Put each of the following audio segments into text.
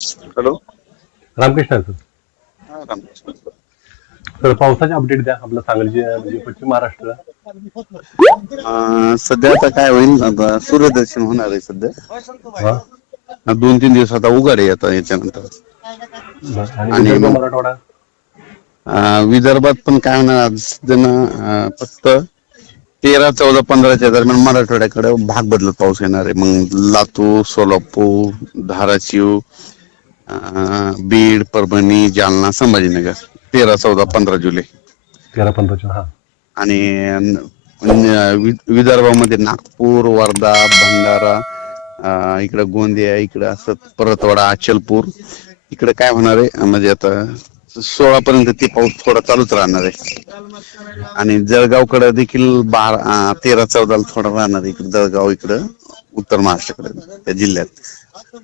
Hello. Ramkrishna sir. हा, Ramakrishna. Sir. पावसाचे update द्या आपलं सांगली म्हणजे पश्चिम महाराष्ट्र. अं, सध्या आता काय होईल? आता सूर्यदर्शन होणार आहे सध्या. हा. दोन तीन दिवस आता उघड आहे आता याच्यानंतर. आणि आणि विदर्भ मराठवाडा? अं, विदर्भात पण काय होणार? आज सध्या ना फक्त तेरा चौदा पंधराच्या दरम्यान मराठवाड्याकडे भाग बदलत पाऊस येणार आहे. मग लातूर सोलापूर धाराशिव बीड परभणी जालना संभाजीनगर तेरा चौदा पंधरा जुलै. तेरा पंधराच्या हा. आणि न- वि- विदर्भामध्ये नागपूर वर्धा भंडारा अं, इकडं गोंदिया इकडं असं परतवाडा अचलपूर. इकडे काय होणार आहे? म्हणजे आता सोळा पर्यंत ते पाऊस थोडा चालूच राहणार आहे. आणि जळगावकडे देखील बारा अं, तेरा चौदाला थोडा राहणार आहे. इकडे जळगाव इकडं. उत्तर महाराष्ट्राकडे त्या जिल्ह्यात.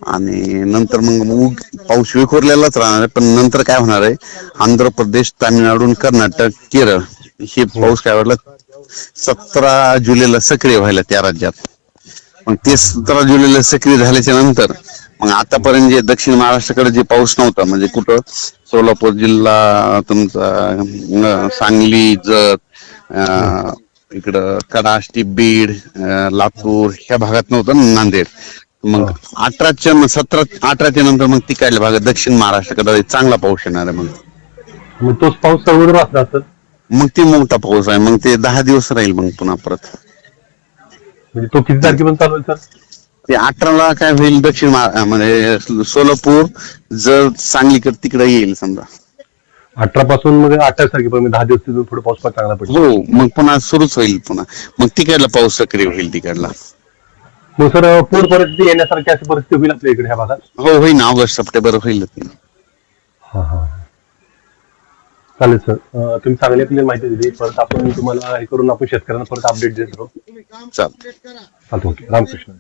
आणि नंतर मग ऊग- पाऊस विखुरलेलाच राहणार आहे पण नंतर काय होणार आहे? आंध्र प्रदेश तामिळनाडू कर्नाटक केरळ हे पाऊस काय वाटलं सतरा जुलैला सक्रिय व्हायला त्या राज्यात. मग ते सतरा जुलैला सक्रिय झाल्याच्यानंतर मग आतापर्यंत जे दक्षिण महाराष्ट्राकडे जे पाऊस नव्हता म्हणजे कुठं? सोलापूर जिल्हा तुमचा सांगली जत इकडं कडाष्टी बीड लातूर ह्या भागात नव्हतं नांदेड. मग अठराच्या मग सतरा अठराच्या नंतर मग तिकडल्या भागात दक्षिण महाराष्ट्राकडे चांगला पाऊस येणार आहे मग. मग तोच पाऊस असला. मग ते मोठा पाऊस आहे मग ते दहा दिवस राहील मग पुन्हा परत. म्हणजे तो किती तारखेपर्यंत चालू आहे सर? ते अठराला काय होईल दक्षिण महा- म्हणजे सोलापूर जर सांगलीकडे तिकडे येईल समजा. अठरा पासून मग अठ्ठावीस तारखेपर्यंत दहा दिवस तिथून थोडं पाऊस पण चांगला पडतो. हो मग पुन्हा सुरूच होईल पुन्हा. मग तिकडला पाऊस सक्रिय होईल तिकडला. मग सर पूर परिस्थिती येण्यासारखी अशी परिस्थिती होईल आपल्या इकडे ह्या भागात? हो होईल ना. ऑगस्ट सप्टेंबर होईल. हा हा. चालेल सर. अं, तुम्ही चांगली आपल्याला माहिती दिली. परत आपण तुम्हाला हे करून आपण शेतकऱ्यांना परत अपडेट देत राहू. चालतं चालतो ओके. रामकृष्ण.